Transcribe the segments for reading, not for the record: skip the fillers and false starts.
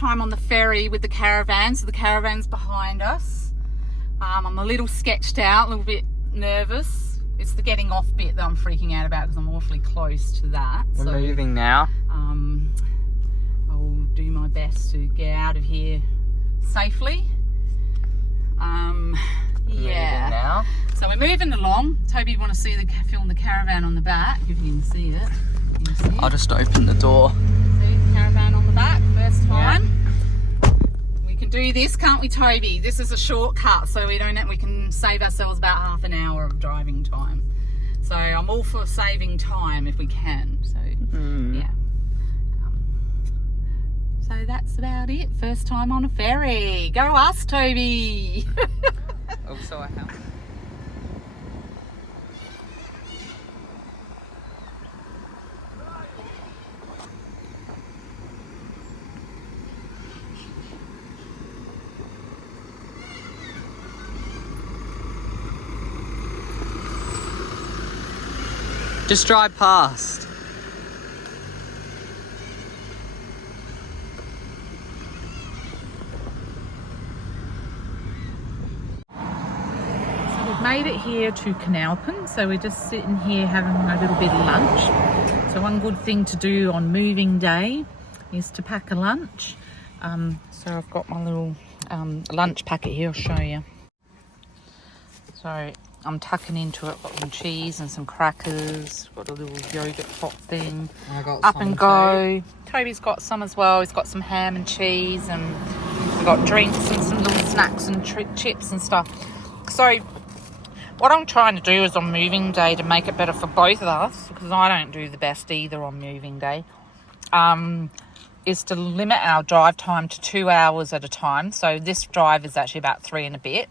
time on the ferry with the caravan, so the caravan's behind us. I'm a little sketched out, a little bit nervous. It's the getting off bit that I'm freaking out about because I'm awfully close to that. We're moving now. I'll do my best to get out of here safely. Yeah. Now. So we're moving along. Toby, you want to see film the caravan on the back? If you can see it. I'll just open the door. See the caravan on the back, first time. Yeah. We can do this, can't we, Toby? This is a shortcut, so we can save ourselves about half an hour of driving time. So I'm all for saving time if we can. So yeah. So that's about it. First time on a ferry. Go us, Toby. Also a house. Just drive past. Made it here to Canalpin, so we're just sitting here having a little bit of lunch. So one good thing to do on moving day is to pack a lunch. So I've got my little lunch packet here, I'll show you. So I'm tucking into it, got some cheese and some crackers, got a little yogurt pot thing. I got Up some and go. too. Toby's got some as well. He's got some ham and cheese, and we've got drinks and some little snacks and chips and stuff. So what I'm trying to do is on moving day to make it better for both of us, because I don't do the best either on moving day, is to limit our drive time to 2 hours at a time. So this drive is actually about 3 and a bit.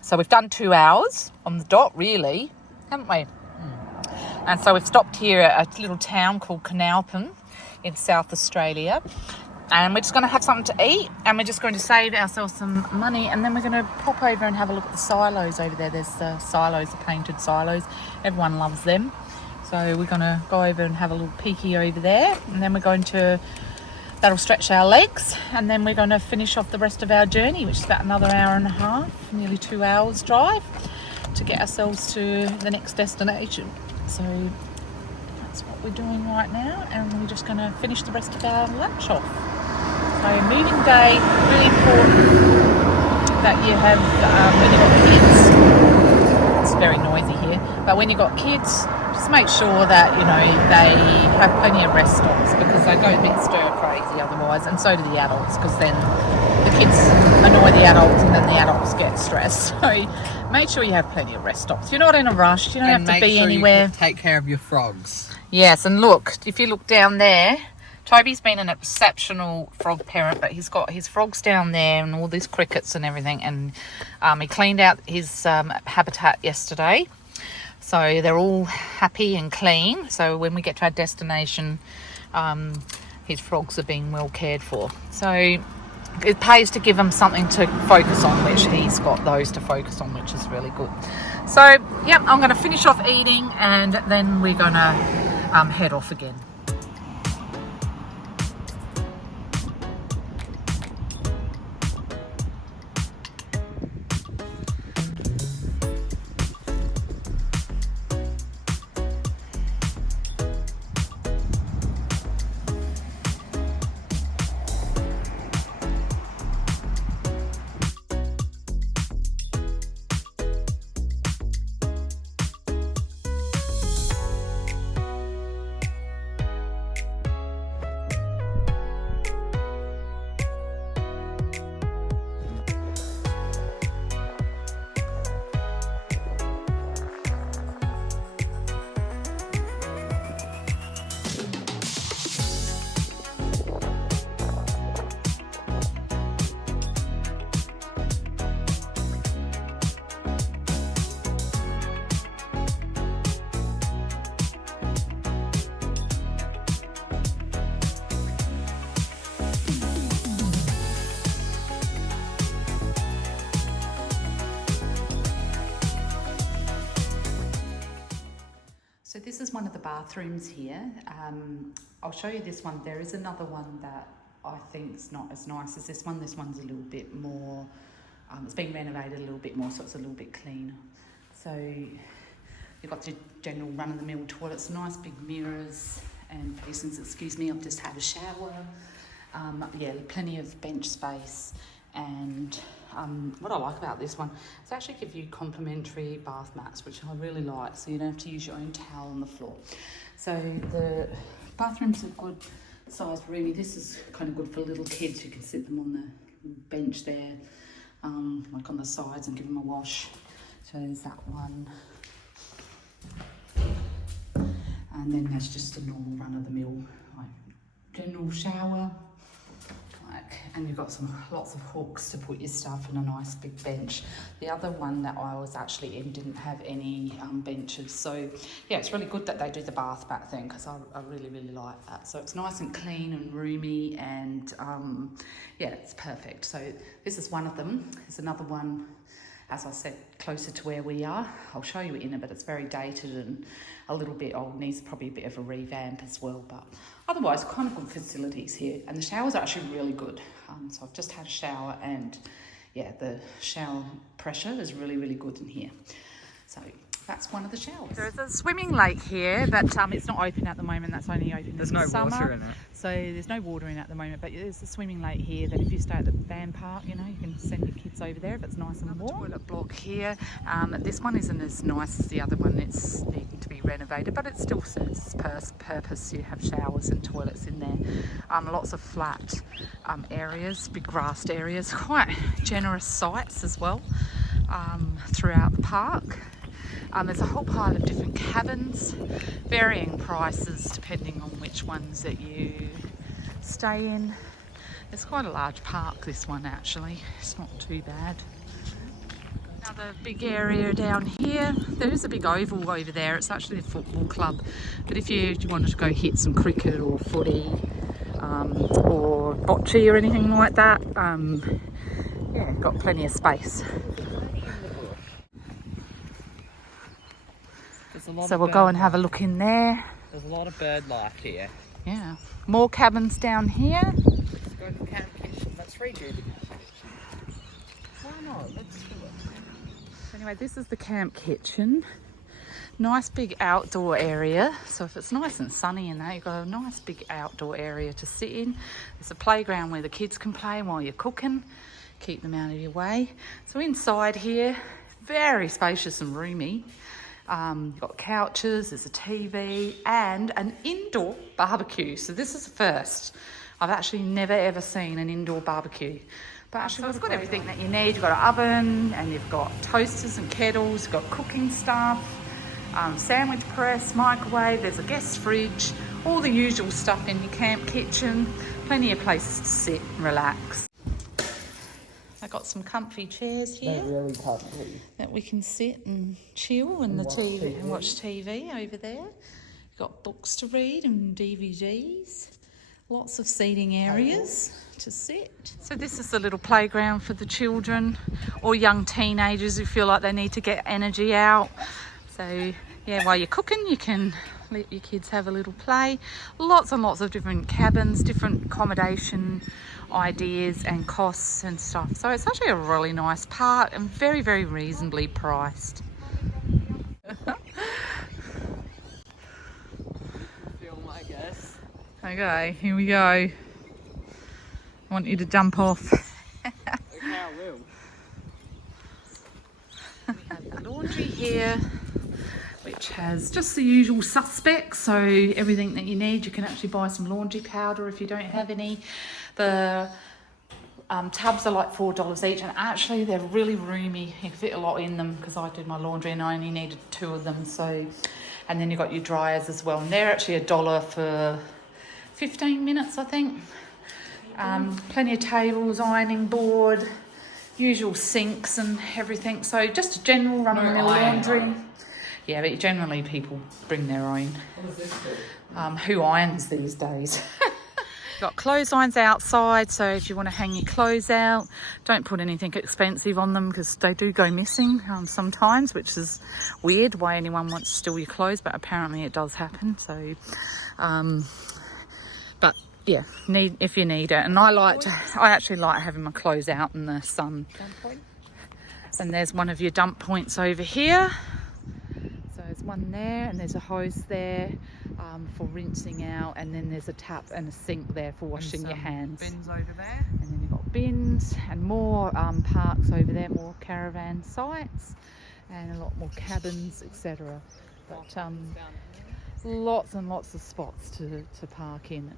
So we've done 2 hours on the dot, really, haven't we? And so we've stopped here at a little town called Canalpin in South Australia. And we're just going to have something to eat, and we're just going to save ourselves some money, and then we're going to pop over and have a look at the silos over there. There's the silos, the painted silos. Everyone loves them. So we're going to go over and have a little peeky over there, and then that'll stretch our legs, and then we're going to finish off the rest of our journey, which is about another hour and a half, nearly 2 hours drive, to get ourselves to the next destination. So that's what we're doing right now, and we're just going to finish the rest of our lunch off. So moving day, really important that you have, when you've got kids, it's very noisy here, but when you've got kids, just make sure that, they have plenty of rest stops, because they go a bit stir crazy otherwise, and so do the adults, because then the kids annoy the adults and then the adults get stressed. So make sure you have plenty of rest stops. You're not in a rush, you don't have to be anywhere. You take care of your frogs. Yes, and look, if you look down there, Toby's been an exceptional frog parent, but he's got his frogs down there and all these crickets and everything, and he cleaned out his habitat yesterday, so they're all happy and clean. So when we get to our destination, his frogs are being well cared for. So it pays to give him something to focus on, which he's got those to focus on, which is really good. So yep, I'm going to finish off eating, and then we're going to head off again. So this is one of the bathrooms here. I'll show you this one. There is another one that I think it's not as nice as this one. This one's a little bit more, it's been renovated a little bit more, so it's a little bit cleaner. So you've got your general run-of-the-mill toilets, nice big mirrors and basins. Excuse me, I've just had a shower. Yeah, plenty of bench space. And what I like about this one is actually give you complimentary bath mats, which I really like, so you don't have to use your own towel on the floor. So the bathrooms are good sized, roomy. This is kind of good for little kids. You can sit them on the bench there, like on the sides, and give them a wash. So there's that one. And then that's just a normal run-of-the-mill, like general shower. And you've got lots of hooks to put your stuff and a nice big bench. The other one that I was actually in didn't have any benches. So yeah, it's really good that they do the bath mat thing, because I really, really like that. So it's nice and clean and roomy, and yeah, it's perfect. So this is one of them. There's another one, as I said, closer to where we are. I'll show you in it, but it's very dated and a little bit old, needs probably a bit of a revamp as well. But otherwise, kind of good facilities here. And the showers are actually really good. So I've just had a shower, and yeah, the shower pressure is really, really good in here. So that's one of the showers. There's a swimming lake here, but it's not open at the moment. That's only open in the summer. There's no water in it. So there's no water in it at the moment, but there's a swimming lake here that if you stay at the van park, you know, you can send your kids over there if it's nice and warm. Toilet block here. This one isn't as nice as the other one. It's needing to be renovated, but it still serves its purpose. You have showers and toilets in there. Lots of flat areas, big grassed areas, quite generous sites as well throughout the park. There's a whole pile of different cabins, varying prices depending on which ones that you stay in. It's quite a large park, this one actually. It's not too bad. Another big area down here. There is a big oval over there. It's actually a football club. But if you wanted to go hit some cricket or footy or bocce or anything like that, yeah, got plenty of space. So we'll go and have a look in there. There's a lot of bird life here. Yeah. More cabins down here. Let's go to the camp kitchen. Let's redo the camp kitchen. Why not? Let's do it. Anyway, this is the camp kitchen. Nice big outdoor area. So if it's nice and sunny in there, you've got a nice big outdoor area to sit in. There's a playground where the kids can play while you're cooking. Keep them out of your way. So inside here, very spacious and roomy. You've got couches, there's a TV and an indoor barbecue. So this is the first. I've actually never ever seen an indoor barbecue. But actually it's got everything that you need. You've got an oven and you've got toasters and kettles, you've got cooking stuff, sandwich press, microwave, there's a guest fridge, all the usual stuff in your camp kitchen. Plenty of places to sit and relax. I've got some comfy chairs here. They're really comfy. That we can sit and chill and watch TV over there. You've got books to read and DVDs. Lots of seating areas to sit. So this is the little playground for the children or young teenagers who feel like they need to get energy out. So yeah, while you're cooking, you can let your kids have a little play. Lots and lots of different cabins, different accommodation ideas and costs and stuff. So it's actually a really nice park and very, very reasonably priced. Film, I guess. Okay, here we go. I want you to jump off. Okay, I will. We have the laundry here, which has just the usual suspects. So everything that you need. You can actually buy some laundry powder if you don't have any. The tubs are like $4 each, and actually they're really roomy. You fit a lot in them because I did my laundry and I only needed 2 of them. So, and then you've got your dryers as well, and they're actually $1 for 15 minutes, I think. Plenty of tables, ironing board, usual sinks and everything. So just a general run-of-the-mill laundry. Yeah, but generally people bring their own. What does this do? Who irons these days? Got clothes irons outside, so if you want to hang your clothes out, don't put anything expensive on them because they do go missing sometimes, which is weird why anyone wants to steal your clothes, but apparently it does happen. So but Yeah, if you need it. And I actually like having my clothes out in the sun. And there's one of your dump points over here. So there's one there, and there's a hose there for rinsing out, and then there's a tap and a sink there for washing your hands. Bins over there. And then you've got bins and more parks over there, more caravan sites, and a lot more cabins, etc. But lots and lots of spots to park in.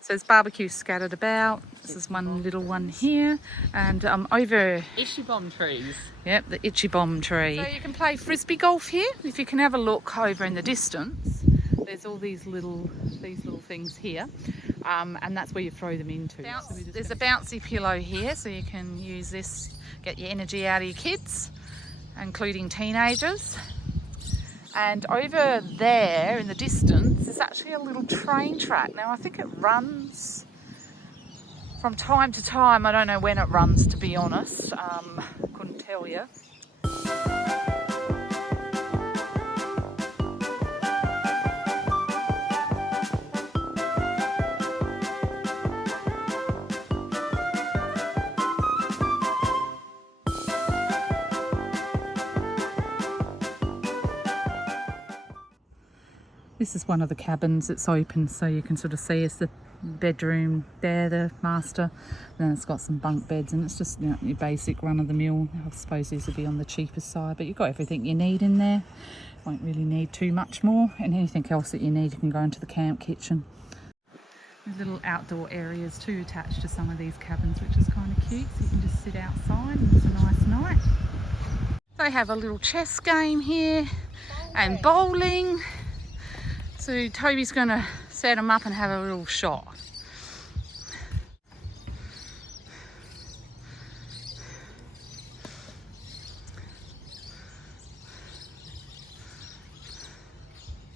So there's barbecue scattered about. This is one little one here, and over Itchy bomb trees. Yep, the itchy bomb tree. So you can play frisbee golf here. If you can have a look over in the distance, there's all these little things here, and that's where you throw them into. There's a bouncy pillow here, so you can use this, get your energy out of your kids, including teenagers. And over there in the distance is actually a little train track. Now I think it runs from time to time. I don't know when it runs, to be honest. Couldn't tell you. This is one of the cabins that's open, so you can sort of see it's the bedroom there, the master. And then it's got some bunk beds, and it's just, you know, your basic run-of-the-mill. I suppose these will be on the cheaper side, but you've got everything you need in there. Won't really need too much more, and anything else that you need you can go into the camp kitchen. There's little outdoor areas too attached to some of these cabins, which is kind of cute, so you can just sit outside and it's a nice night. They have a little chess game here and bowling. So Toby's going to set them up and have a little shot.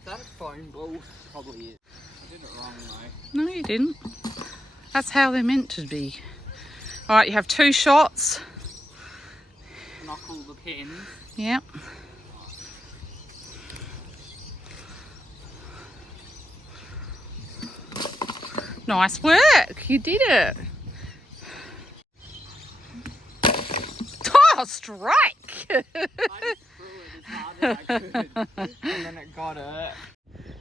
That phone ball probably is. I did it wrong though. No, you didn't. That's how they're meant to be. All right, you have 2 shots. Knock all the pins. Yep. Nice work, you did it. Oh, strike! I just threw it as hard as I could, and then it got it.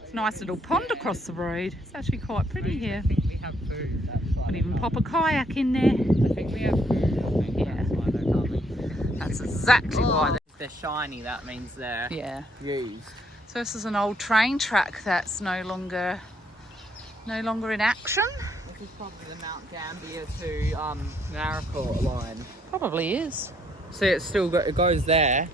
It's a nice little pond across the road. It's actually quite pretty here. I think we have food. That's why. Could even pop a kayak in there. I think we have food. I think Yeah. that's why they're coming. That's exactly why. If they're shiny, that means they're used. So this is an old train track that's no longer in action. This is probably the Mount Gambier to Naracoorte line. Probably is. See, it goes there.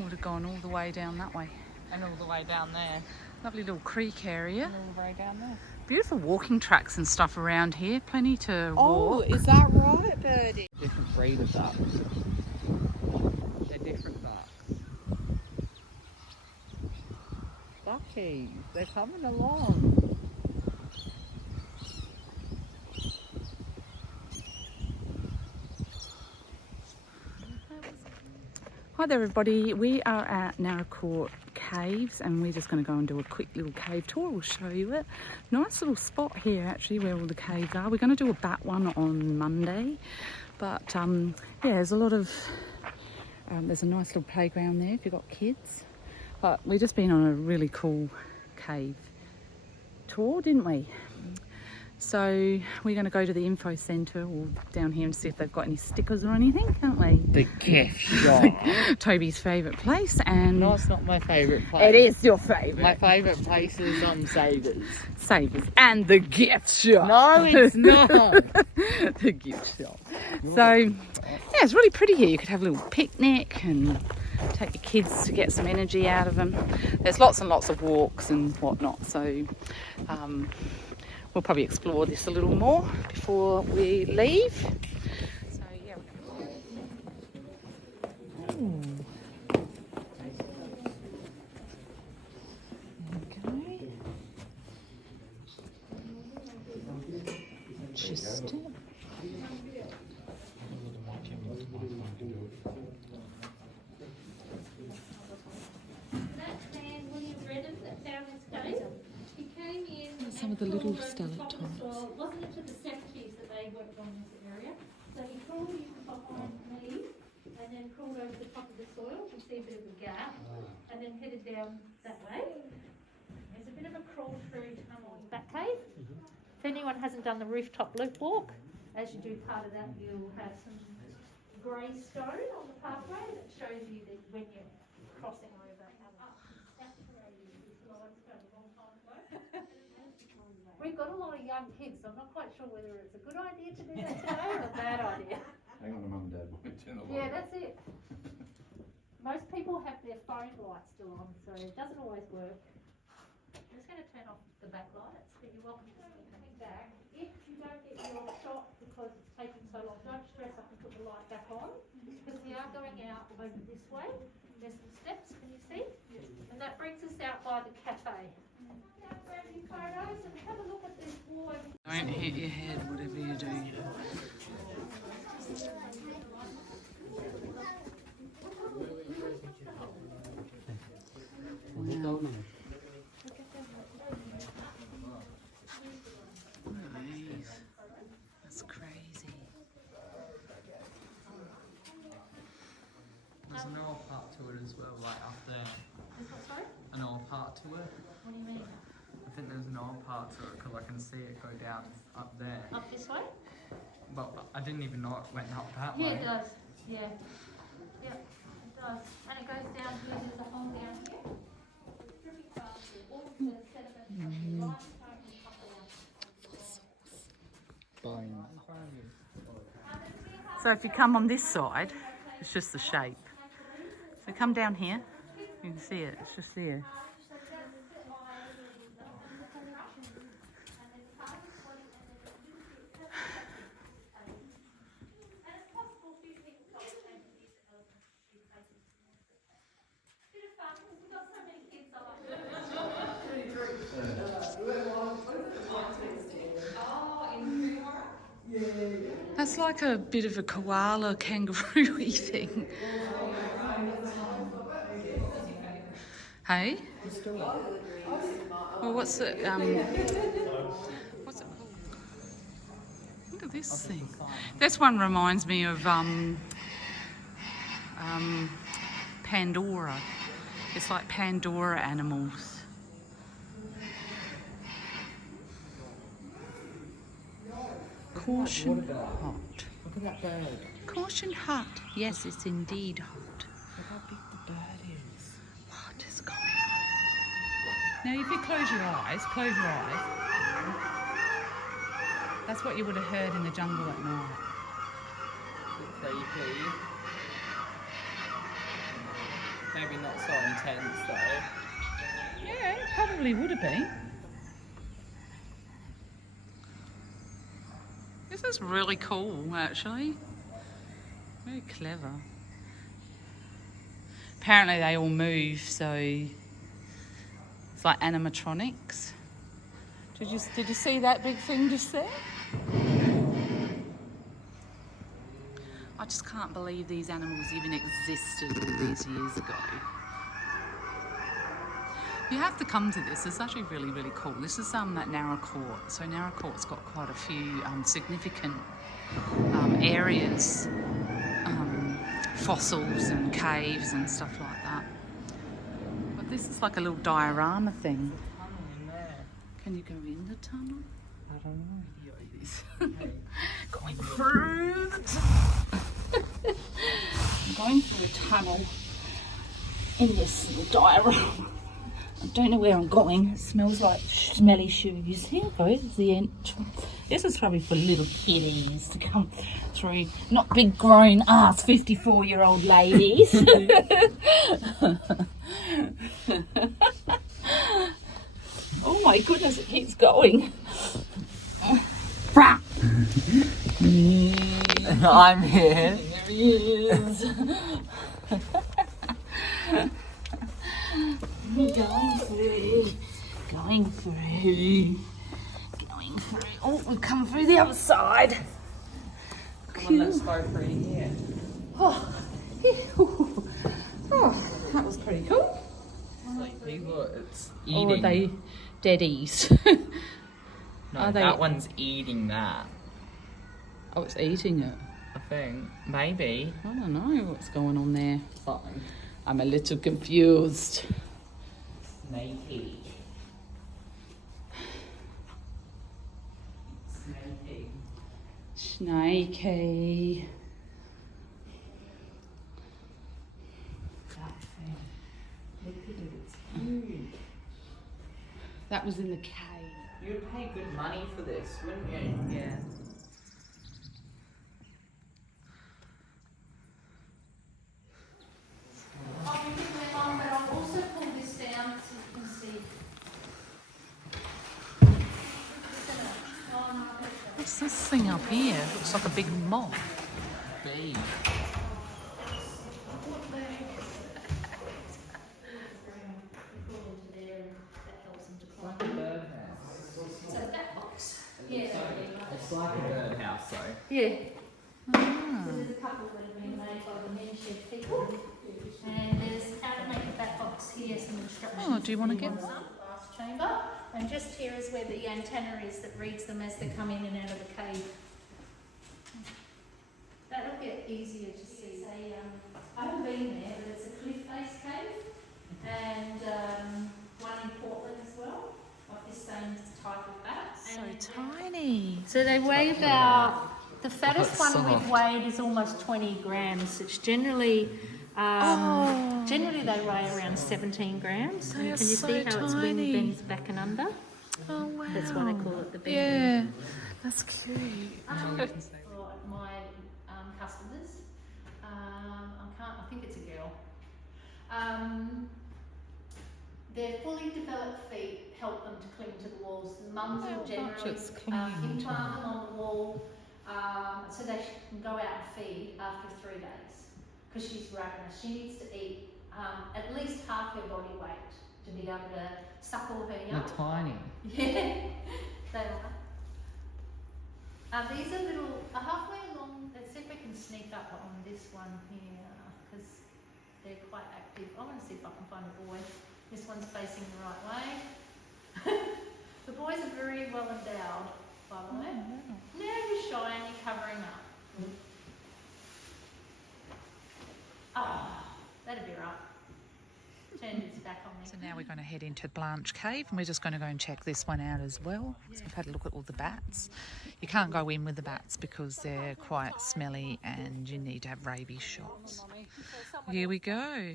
Would have gone all the way down that way. And all the way down there. Lovely little creek area. And all the way down there. Beautiful walking tracks and stuff around here. Plenty to walk. Oh, is that right, Birdie? Different breed of ducks. They're different ducks. Duckies, they're coming along. Hi there everybody, we are at Naracoorte Caves and we're just going to go and do a quick little cave tour. We'll show you it. Nice little spot here actually where all the caves are. We're going to do a bat one on Monday, but yeah, there's a lot of there's a nice little playground there if you've got kids. But we've just been on a really cool cave tour, didn't we? So we're going to go to the info centre or down here and see if they've got any stickers or anything, can't we? The gift shop. Toby's favourite place. And no, it's not my favourite place. It is your favourite. My favourite place is Savers. Savers. And the gift shop. No, it's not. The gift shop. So, yeah, it's really pretty here. You could have a little picnic and take your kids to get some energy out of them. There's lots and lots of walks and whatnot. So, we'll probably explore this a little more before we leave. So yeah. Ooh. Okay. Just it. some of the little stalactites. Well, it wasn't until the 70s that they worked on this area. So he crawled in behind me and then crawled over the top of the soil to see a bit of a gap and then headed down that way. There's a bit of a crawl through tunnel in back cave. If anyone hasn't done the rooftop loop walk, as you do part of that, you'll have some grey stone on the pathway that shows you that when you're crossing over. We've got a lot of young kids, so I'm not quite sure whether it's a good idea to do that today or a bad idea. Hang on, Mum and Dad. Yeah, that's it. Most people have their phone light still on, so it doesn't always work. I'm just going to turn off the back lights, but you're welcome to keep coming back. If you don't get your shot because it's taking so long, don't stress up and put the light back on, because we are going out over this way. There's some steps, can you see? And that brings us out by the cafe. Photos and have a look at this wall. Don't hit your head, whatever you do. Nice. That's crazy. There's an oil part to it as well, like up there. Is that sorry? An oil part to it. What do you mean? I think there's an oil part to it because I can see it go down up there. Up this way? But I didn't even know it went up that Yeah, way. it does. Yeah. Yeah, it does. And it goes down here, there's a hole down here. Dripping past it. All of the sediment right over the top of So if you come on this side, it's just the shape. So come down here, you can see it, it's just there. That's like a bit of a koala kangaroo-y thing. Hey? Well, what's it? What's it called? Look at this thing. This one reminds me of Pandora. It's like Pandora animals. Caution hot. Look at that bird. Caution hot. Yes, it's indeed hot. Look how big the bird is. What is going on? Now, if you close your eyes, that's what you would have heard in the jungle at night. Creepy. Maybe not so intense though. Yeah, it probably would have been. This is really cool, actually. Very clever. Apparently they all move, so it's like animatronics. Did you see that big thing just there? I just can't believe these animals even existed all these years ago. You have to come to this. It's actually really, really cool. This is at Naracoorte. So Naracoorte's got quite a few significant areas, fossils and caves and stuff like that. But this is like a little diorama thing. Tunnel in there. Can you go in the tunnel? I don't know. Going through the tunnel. I'm going through a tunnel in this little diorama. I don't know where I'm going. It smells like smelly shoes. Here goes the entrance. This is probably for little kiddies to come through, not big grown ass 54-year-old ladies. Oh my goodness, it keeps going. I'm here. There he is. Going through. Oh, we've come through the other side. Come on, let's go through here. Oh, that was pretty cool. Sleepy, look, it's Or are eating. they deadies? No, Are they- that one's eating that. Oh, it's eating it. I think. Maybe. I don't know what's going on there. I'm a little confused. Snaky. Snaky. Snaky. That thing. Look at it, it's huge. That was in the cave. You'd pay good money for this, wouldn't you? Yeah. But I'll also pull this down so you can see. What's this thing up here? Looks like a big moth. Big. Like a birdhouse. So that box. Yeah. It's like a birdhouse though. Yeah. So there's a couple that have been made by the Menship people. And there's how to make a bat box here, some instructions. Oh, do you want to get some glass chamber? And just here is where the antenna is that reads them as they come in and out of the cave. That'll get easier to see. I haven't been there, but it's a cliff-based cave, and one in Portland as well, of this same type of bat. So tiny. So they weigh about, the fattest it's one soft. we've weighed is almost 20 grams. It's generally, generally they weigh around 17 grams. They And are can you so see how its wing tiny. bends back and under? Oh wow. That's what I call it, the bend. Yeah, that's cute. For my customers, I think it's a girl. Their fully developed feet help them to cling to the walls. The mums How will much generally it's clinging to implant them on the wall so they can go out and feed after 3 days. Because she's ravenous. She needs to eat at least half her body weight to be able to suckle her young. They're tiny. Yeah, they are. These are little, halfway along, let's see if we can sneak up on this one here, because they're quite active. I want to see if I can find a boy. This one's facing the right way. The boys are very well endowed, by the way. Now you're shy and you're covering up. Oh, that'd be right. Turn its back on me. So now we're going to head into Blanche Cave and we're just going to go and check this one out as well. So we've had a look at all the bats. You can't go in with the bats because they're quite smelly and you need to have rabies shots. Here we go.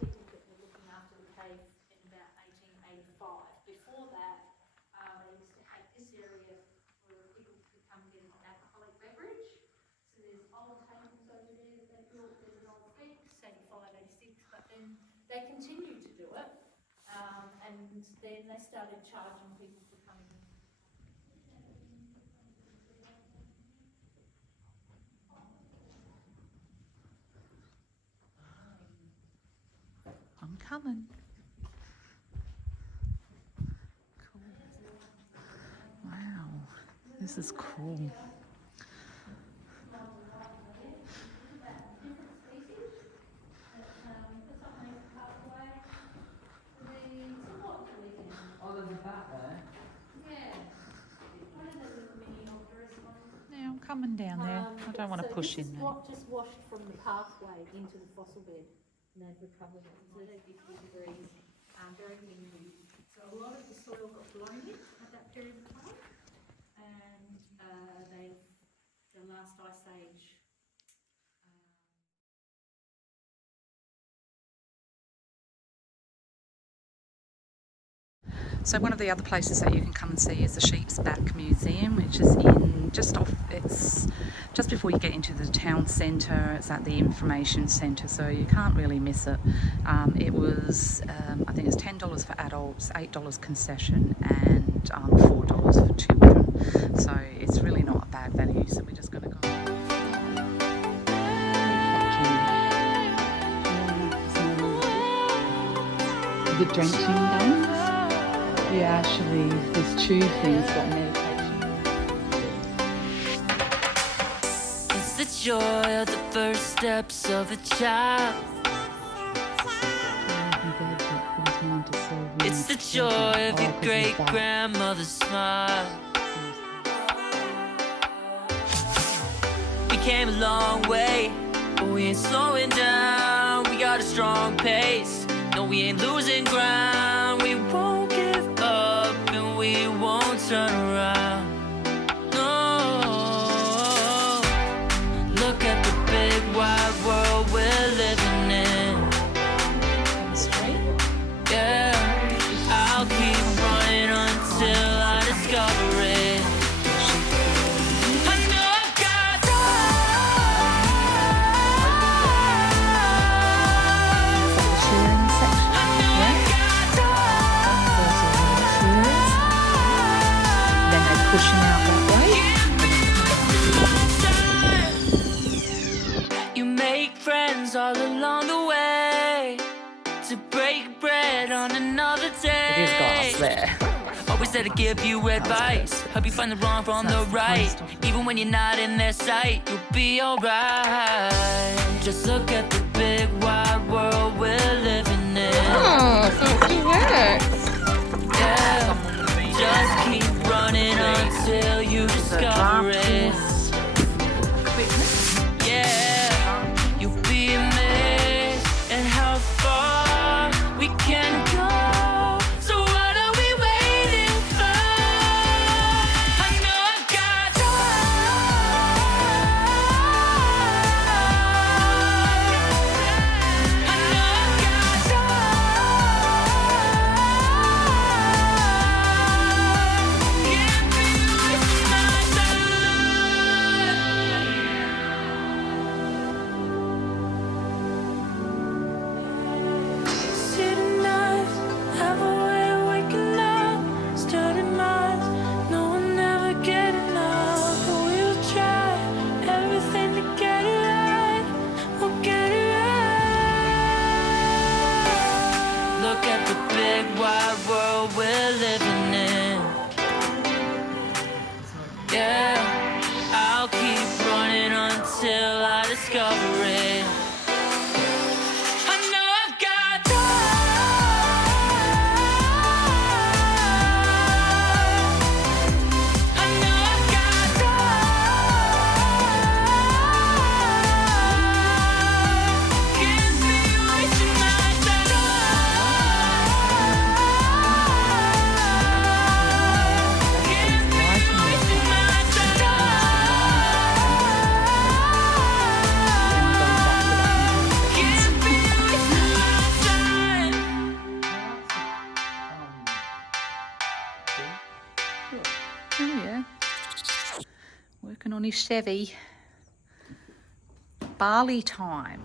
People that were looking after the cave in about 1885. Before that, they used to have this area where people could come get an alcoholic beverage. So there's old tables over there that they built. There's an old fence, 85, 86, but then they continued to do it, and then they started charging people for coming in. I'm coming. Cool. Wow, this is cool. Oh, there's a bat there. Yeah, I'm coming down there. I don't want to push in there. Just washed from the pathway into the fossil bed, and they've recovered it. So they're 50 degrees, very windy. So a lot of the soil got blown in at that period of time, and the last ice age. So one of the other places that you can come and see is the Sheep's Back Museum, which is in it's just before you get into the town centre. It's at the information centre, so you can't really miss it. It was I think it's $10 for adults, $8 concession, and $4 for children. So it's really not a bad value. So we're just going to go. The drenching guns. Yeah, actually, this tube thing's got medication. It's the joy of the first steps of a child. Yeah, you can go It's the joy of your great grandmother's smile. We came a long way, but we ain't slowing down. We got a strong pace. No, we ain't losing ground. We won't give up and we won't turn around. No. Look at the big wide world we're living in. Yeah, I'll keep running until I discover it. I know I've got Shearing section. Then they push him out that way. You make friends all along the way to break bread on another day. It is glass there. Always there to give you advice, help you find the wrong from the right. Even when you're not in their sight, you'll be alright. Just look at the big wide world we're living in. Oh, so it still works. Yeah, just keep running until you discover it. Yeah, you'll be amazed at how far we can go. So what are we waiting for? I know I've got can't be wasting my time. City nights have a way of waking up, starting minds, no one ever get enough. But we'll try everything to get it right. We'll get it right. Look at the big wide world we're living in. Yeah, I'll keep running until I discover it. I know I've got I know I've got can't be wasting my time. Can't be wasting my time. Can't be wasting my time. Oh yeah. Working on his Chevy. Barley time.